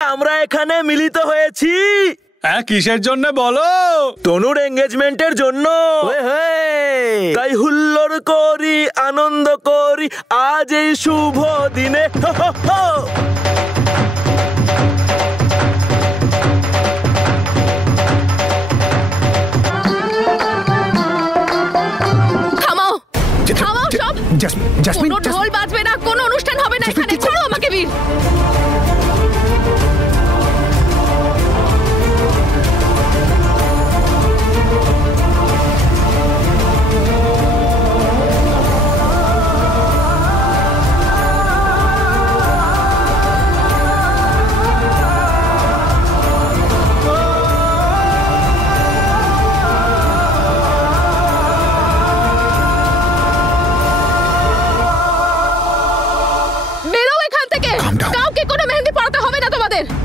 আমরা এখানে মিলিত হয়েছি কিসের জন্য বলো? তনুর এঙ্গেজমেন্টের জন্য। তাই হুল্লোড় করি, আনন্দ করি আজ এই শুভ দিনে। জাসমিন, ঢোল বাজবে না, কোনো অনুষ্ঠান হবে না এখানে। ছাড়ো আমাকে বীর।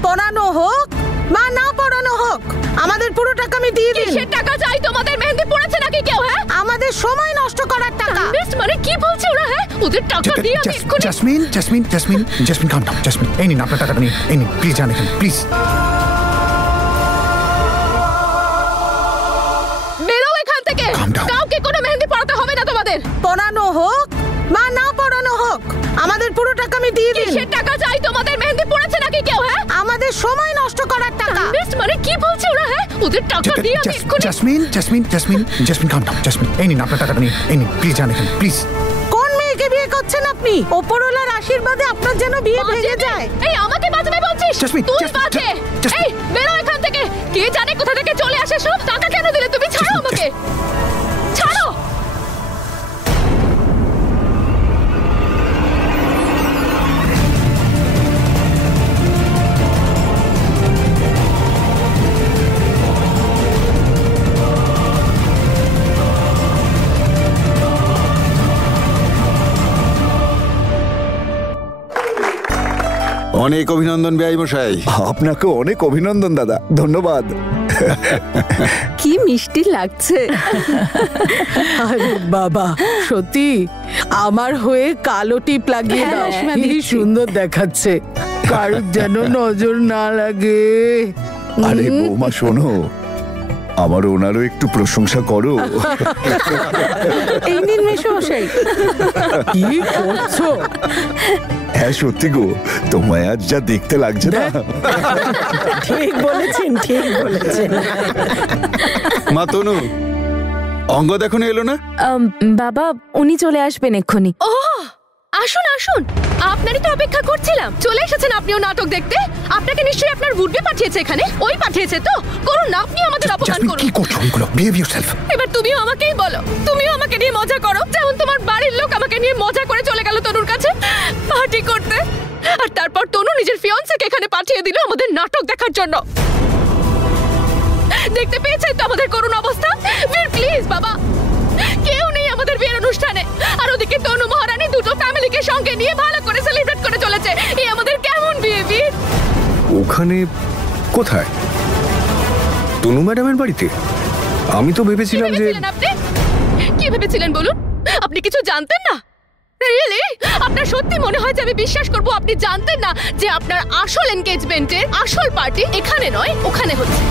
পড়ানো হোক বা না পড়ানো হোক, আমাদের পুরো টাকা আমি দিয়ে দিই। কিসের টাকা চাই তোমাদের? মেহেন্দি পড়েছে নাকি কেউ? হ্যাঁ, আমাদের সময় নষ্ট করার টাকা। মানে কি বলছে ওরা? হ্যাঁ, ওদের টাকা দিয়ে আমি এক্ষুনি। জাসমিন, জাসমিন, জাসমিন, জাসমিন, কাম ডাউন। জাসমিন, এই নিন আপনার টাকাটা নিন। এই নিন, প্লিজ যান এখানে, প্লিজ। বেরো এখান থেকে। কাউকে কোনো মেহেন্দি পড়াতে হবে না তোমাদের। পড়ানো হোক বা না পড়ানো হোক, আমাদের পুরো টাকা আমি দিয়ে দিই। কিসের টাকা চাই তোমাদের? মেহেন্দি পড়েছে নাকি কেউ? হ্যাঁ, আমাদের সময় নষ্ট করার টাকা। মানে কি বলছে ওরা? হ্যাঁ, ওদের টাকা দিয়ে আমি এক্ষুনি। জাসমিন, জাসমিন, জাসমিন, জাসমিন, কাম ডাউন। জাসমিন, এই নিন আপনার টাকাটা নিন। এই নিন, প্লিজ যান এখানে, প্লিজ। কোন মেয়েকে বিয়ে করছেন আপনি? ওপরওয়ালার আশীর্বাদে আপনার যেন বিয়ে ভেঙে যায়। এই আমাকে বাঁচাবে বলছিস? তুই বাঁচে। এই বেরো এখান থেকে। কে জানে কোথা থেকে চলে আসে সব। টাকা কেন দিলে তুমি? ছাড়ো আমাকে, ছাড়ো। অনেক অভিনন্দন বেয়াই মশাই। আপনাকে অনেক অভিনন্দন দাদা, ধন্যবাদ। কি মিষ্টি লাগছে। আরে বাবা, সত্যি আমার হয়ে কালো টিপ লাগিয়ে দাও, কি সুন্দর দেখাচ্ছে। কারোর যেন নজর না লাগে। আরে বৌমা শোনো, আমার ওনারও একটু প্রশংসা করো। এই নিন মেশমশাই। কি করছো? হ্যাঁ সত্যি গো, তোমায় আজ যা দেখতে লাগছে না। ঠিক বলেছেন, ঠিক বলেছেন। মা তনু, অঙ্গদ এখনো এলো না? বাবা, উনি চলে আসবেন এক্ষুনি। ও আসুন আসুন, আপনারই তো অপেক্ষা করছিলাম। চলে এসেছেন আপনিও নাটক দেখতে। আপনাকে নিশ্চয়ই আপনার বুড্ডি পাঠিয়েছে এখানে। ওই পাঠিয়েছে তো? করুন না, আপনি আমাদের অপমান করুন। কি করছো এগুলো? Behave yourself. এবার তুমিও আমাকেই বলো, তুমিও আমাকে নিয়ে মজা করো, যেমন তোমার বাড়ির লোক আমাকে নিয়ে মজা করে চলে গেল তনুর কাছে পার্টি করতে। আর তারপর তনু নিজের ফিয়ান্সেকে এখানে পাঠিয়ে দিল আমাদের নাটক দেখার জন্য। দেখতে পেয়েছেন তো আমাদের করুণ অবস্থা। প্লিজ বাবা, কেউ নেই আমাদের বিয়ের অনুষ্ঠানে। আর ওদিকে তনু মহারানী দুটো ফ্যামিলিকে সঙ্গে নিয়ে ভালো করে সেলিব্রেট করে চলেছে। এই আমাদের কেমন বিয়ে? বীর ওখানে কোথায়? তনু ম্যাডামের বাড়িতে? আমি তো ভেবেছিলাম যে। আপনি কি ভেবেছিলেন বলুন? আপনি কিছু জানতেন না? রিয়েলি? আপনার সত্যি মনে হয় যে আমি বিশ্বাস করব আপনি জানতেন না যে আপনার আসল এনগেজমেন্টের আসল পার্টি এখানে নয়, ওখানে হচ্ছে?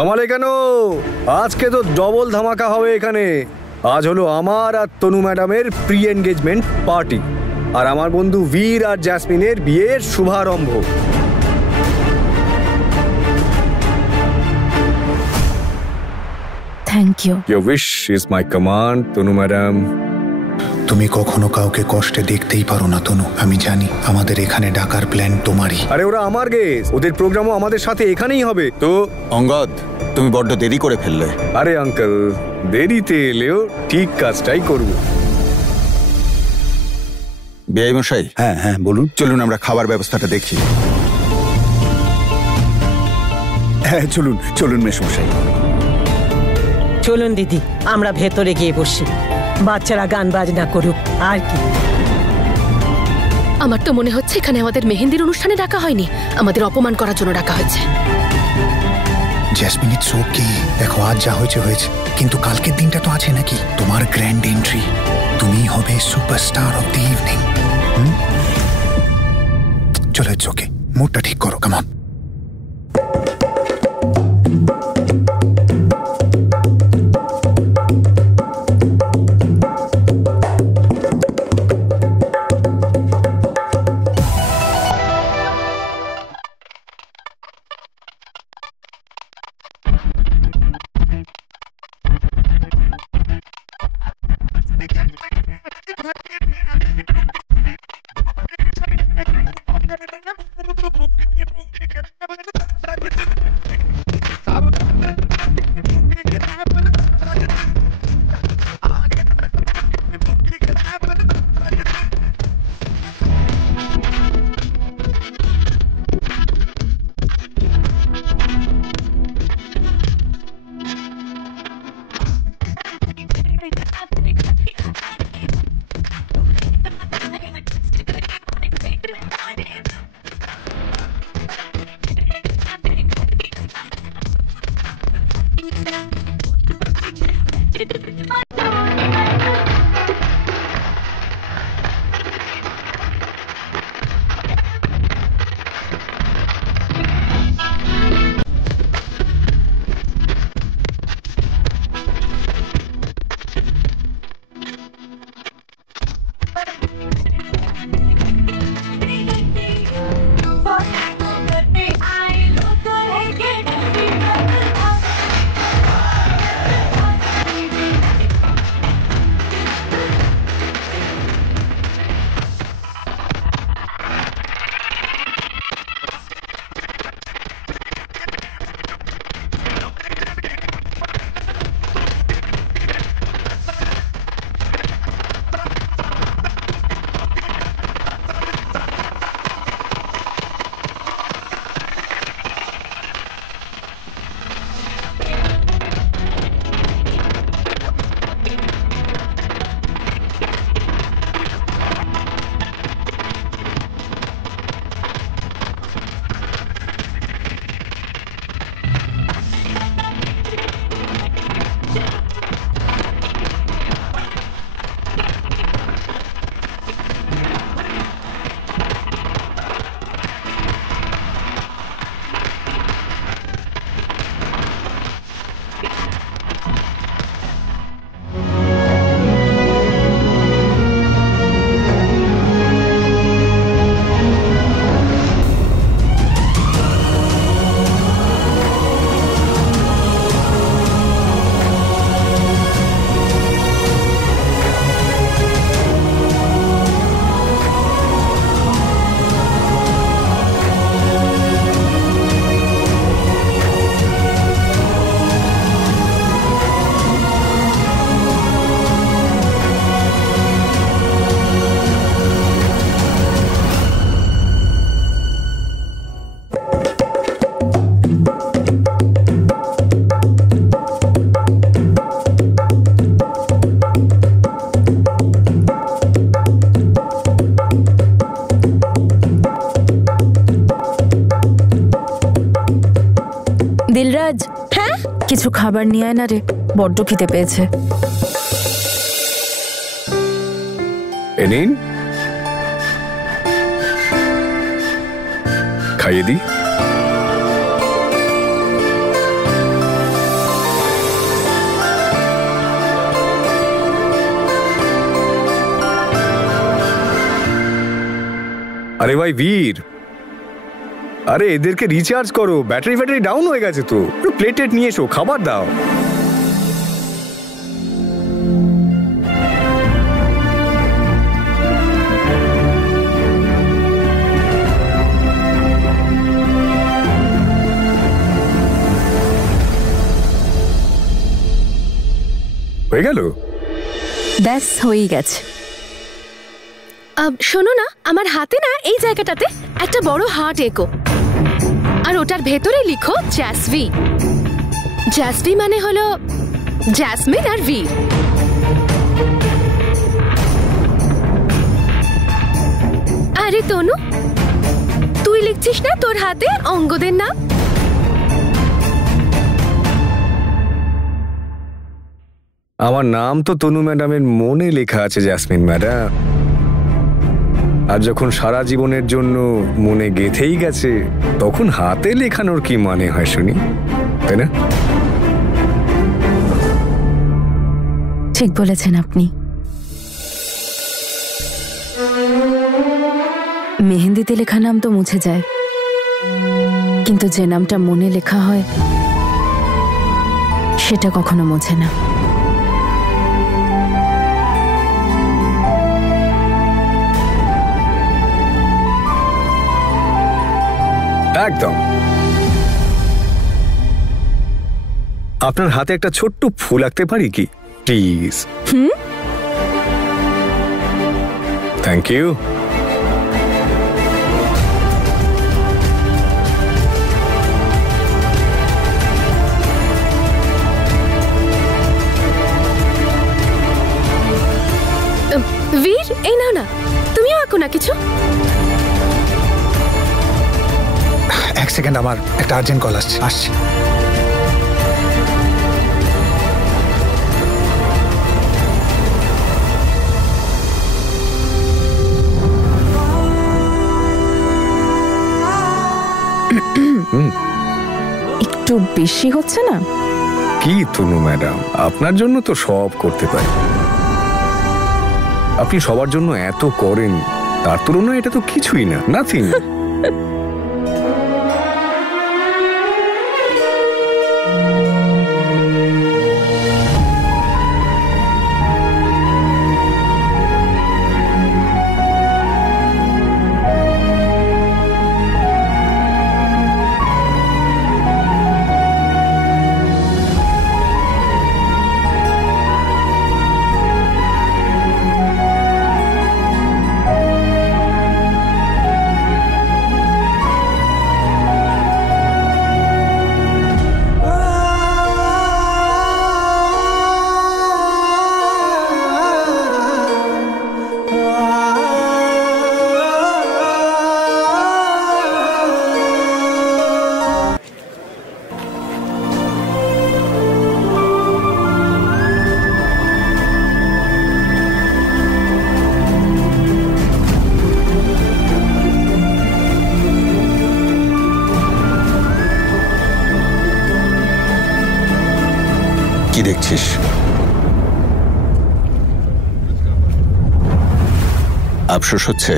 থামালে কেন? আজকে তো ডবল ধামাকা হবে এখানে। আজ হলো আমার আর তনু ম্যাডামের প্রি এনগেজমেন্ট পার্টি, আর আমার বন্ধু বীর আর জ্যাসমিনের বিয়ের শুভারম্ভ। Thank you. Your wish is my command, Tanu madam. তুমি কখনো কাউকে কষ্টে দেখতেই পারো না তনু, আমি জানি। আমাদের এখানে ডাকার প্ল্যান তোমারই। আরে ওরা আমার গেস্ট, ওদের প্রোগ্রামও আমাদের সাথে এখানেই হবে তো। অঙ্গদ, তুমি বড্ড দেরি করে ফেললে। আরে আঙ্কেল, দেরিতে এলেও ঠিক কাজটাই করব। বেআই মশাই, হ্যাঁ হ্যাঁ বলুন। চলুন আমরা খাবার ব্যবস্থাটা দেখি। হ্যাঁ চলুন চলুন মেশমশাই। চলুন দিদি, আমরা ভেতরে গিয়ে বসি। বাচ্চারা গান বাজনা করুক আর কি। আমার তো মনে হচ্ছে এখানে আমাদের মেহেন্দির অনুষ্ঠানে ডাকা হয়নি, আমাদের অপমান করার জন্য ডাকা হয়েছে। জ্যাসমিন ইটস ওকে, দেখো আজ যা হয়েছে হয়েছে, কিন্তু কালকের দিনটা তো আছে নাকি? তোমার গ্র্যান্ড এন্ট্রি, তুমি হবে সুপারস্টার অফ দ্য ইভিনিং। চলো ইটস ওকে, মুডটা ঠিক করো, কাম অন। দিলরাজ, হ্যাঁ কিছু খাবার নিয়ে আয় না রে, বড্ড খিদে পেয়েছে। এ নিন, খাইয়ে দি। আরে ভাই বীর, আরে এদেরকে রিচার্জ করো, ব্যাটারি ডাউন হয়ে গেছে তো। প্লেটেট নিয়ে এসো, খাবার দাও। হয়ে গেল? ব্যাস হয়েই গেছে। শোনো না, আমার হাতে না এই জায়গাটাতে একটা বড় হার্ট একো, আর ওটার ভেতরে লিখো জ্যাসভি। জ্যাসভি মানে হলো জ্যাসমিন আর বীর। আরে তনু, তুই লিখছিস না তোর হাতে অঙ্গদের নাম? আমার নাম তো তনু ম্যাডামের মনে লেখা আছে, জ্যাসমিন ম্যাডাম। আর যখন সারা জীবনের জন্য মনে গেঁথেই গেছে, তখন হাতে লেখানোর কি মানে হয় শুনি, তাই না? ঠিক বলেছেন আপনি। মেহেন্দিতে লেখা নাম তো মুছে যায়, কিন্তু যে নামটা মনে লেখা হয় সেটা কখনো মোছে না। একদম। আপনার হাতে একটা ছোট্ট ফুল আঁকতে পারি কি প্লিজ? Thank you. বীর, এই নাও না, তুমিও আঁকো না কিছু। এক সেকেন্ড, আমার একটা আর্জেন্ট কল আসছে। একটু বেশি হচ্ছে না? কি তনু ম্যাডাম, আপনার জন্য তো সব করতে পারি। আপনি সবার জন্য এত করেন, তার তুলনায় এটা তো কিছুই না, নাথিং। কি দেখছিস? আফসোস হচ্ছে?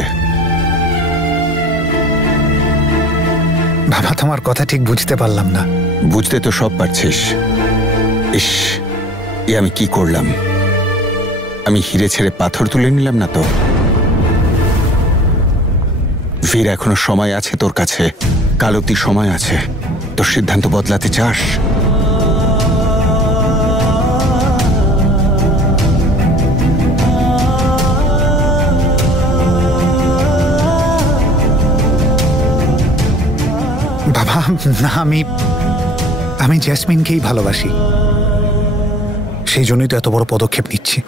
বাবা, তোমার কথা ঠিক বুঝতে পারলাম না। বুঝতে তো সব পারছিস। ইস, এ আমি কি করলাম? আমি হিরে ছেড়ে পাথর তুলে নিলাম না তো? ফির এখনো সময় আছে তোর কাছে, কাল অবধি সময় আছে। তোর সিদ্ধান্ত বদলাতে চাস? বাবা না, আমি জ্যাসমিনকেই ভালোবাসি, সেই জন্যই তো এত বড় পদক্ষেপ নিচ্ছি।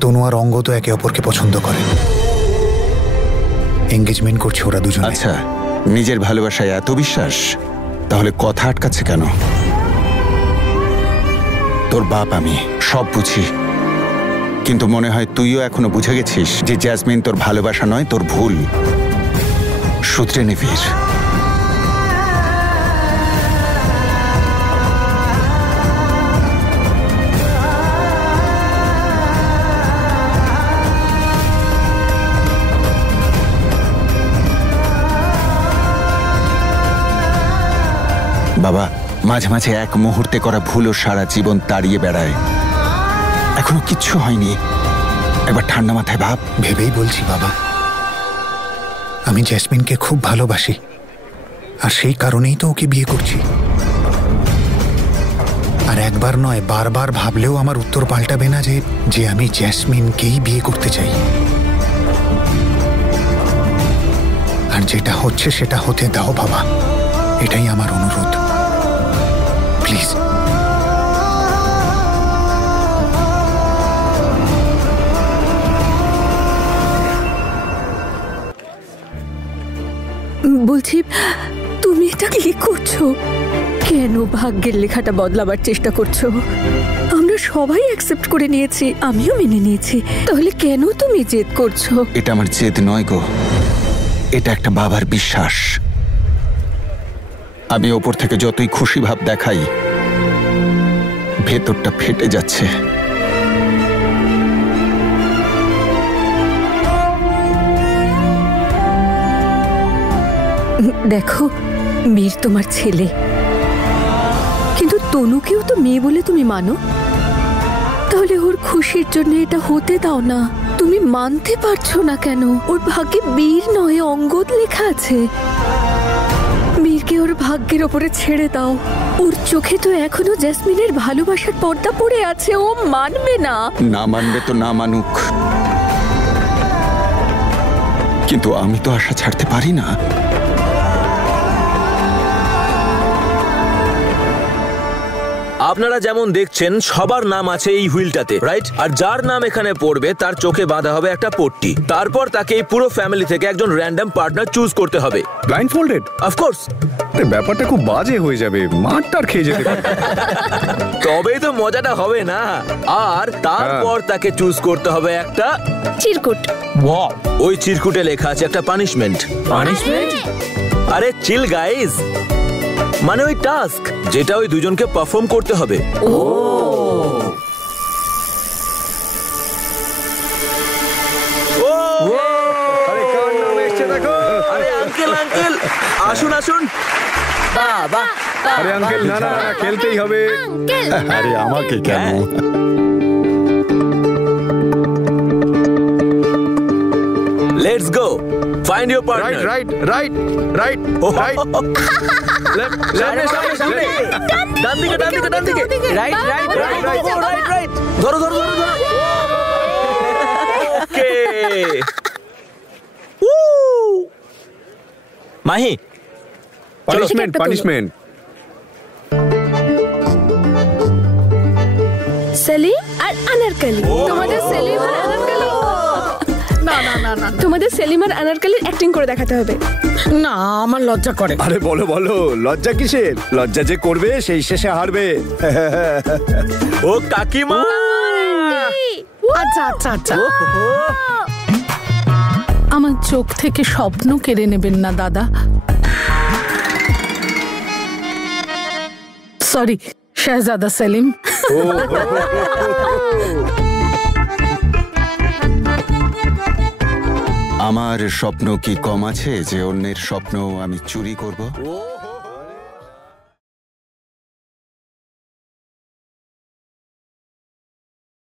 তনু আর অঙ্গ তো একে অপরকে পছন্দ করে, এঙ্গেজমেন্ট করছে ওরা দুজন। আচ্ছা, নিজের ভালোবাসায় এত বিশ্বাস, তাহলে কথা আটকাচ্ছে কেন? তোর বাপ আমি সব বুঝি, কিন্তু মনে হয় তুইও এখনো বুঝে গেছিস যে জ্যাসমিন তোর ভালোবাসা নয়, তোর ভুল। সূত্রে নে বীর। বাবা, মাঝে মাঝে এক মুহূর্তে করা ভুলও সারা জীবন তাড়িয়ে বেড়ায়। এখনো কিচ্ছু হয়নি, একবার ঠান্ডা মাথায় ভাব। ভেবেই বলছি বাবা, আমি জেসমিনকে খুব ভালোবাসি, আর সেই কারণেই তো ওকে বিয়ে করছি। আর একবার নয়, বারবার ভাবলেও আমার উত্তর পাল্টাবে না যে আমি জেসমিনকেই বিয়ে করতে চাই। আর যেটা হচ্ছে সেটা হতে দাও বাবা, এটাই আমার অনুরোধ, প্লিজ। বলছি, তুমি এটা কি করছো? কেন ভাগ্যের লেখাটা বদলাবার চেষ্টা করছো? আমরা সবাই অ্যাকসেপ্ট করে নিয়েছি, আমিও মেনে নিয়েছি, তাহলে কেন তুমি জেদ করছো? এটা আমার জেদ নয় গো, এটা একটা বাবার বিশ্বাস। আমি ওপর থেকে যতই খুশি ভাব দেখাই, ভেতরটা ফেটে যাচ্ছে। দেখো, মীর তোমার ছেলে, কিন্তু তনুকেও তো মেয়ে বলে তুমি মানো। তাহলে ওর খুশির জন্য এটা হতে দাও না। তুমি মানতে পারছো না কেন? ওর ভাগ্যে বীর নয়, অঙ্গদ লেখা আছে। বীরকে ওর ভাগ্যের ওপরে ছেড়ে দাও। ওর চোখে তো এখনো জেসমিনের ভালোবাসার পর্দা পড়ে আছে, ও মানবে না। না মানবে তো না মানুক, কিন্তু আমি তো আশা ছাড়তে পারি না। আপনারা যেমন দেখছেন সবার নাম আছে এই হুইলটাতে, রাইট? আর যার নাম এখানে পড়বে তার চোখে বাঁধা হবে একটা পট্টি। তারপর তাকে এই পুরো ফ্যামিলি থেকে একজন র্যান্ডম পার্টনার চুজ করতে হবে। ব্লাইন্ডফোল্ডেড? অফকোর্স। ব্যাপারটা খুব বাজে হয়ে যাবে, মারটার খেয়ে যেতে পারে। তবেই তো মজাটা হবে না। আর তারপর তাকে চুজ করতে হবে একটা চিরকুট। ওই চিরকুটে লেখা আছে একটা পানিশমেন্ট। পানিশমেন্ট? আরে চিল গাইস, মানে ওই টাস্ক যেটা ওই দুজনকে পারফর্ম করতে হবে। আরে আঙ্কেল আঙ্কেল, আসুন আসুন। আরে আঙ্কেল, না না না, খেলতেই হবে। আরে আমাকে কেন? Let's go, find your partner. Right right right right. সামনে সামনে সামনে, ডান দিকে ডান দিকে ডান দিকে, right right right right right. ধরো ধরো ধরো ধরো। Okay. Mahi, punishment punishment. Salim আর আনারকলি। তোমাদের সেলিম আর আনারকলি, না না না না, তোমাদের সেলিম আর আনারকলির অ্যাক্টিং করে দেখাতে হবে। না, আমার লজ্জা করে। আরে বলো বলো, লজ্জা কিসের? লজ্জা যে করবে সেই শেষে হারবে। ও কাকিমা। আচ্ছা আচ্ছা আচ্ছা। আমার চোখ থেকে স্বপ্ন কেড়ে নেবেন না দাদা। সরি শাহজাদা সেলিম। আমার স্বপ্ন কি কম আছে যে অন্যের স্বপ্ন আমি চুরি করব?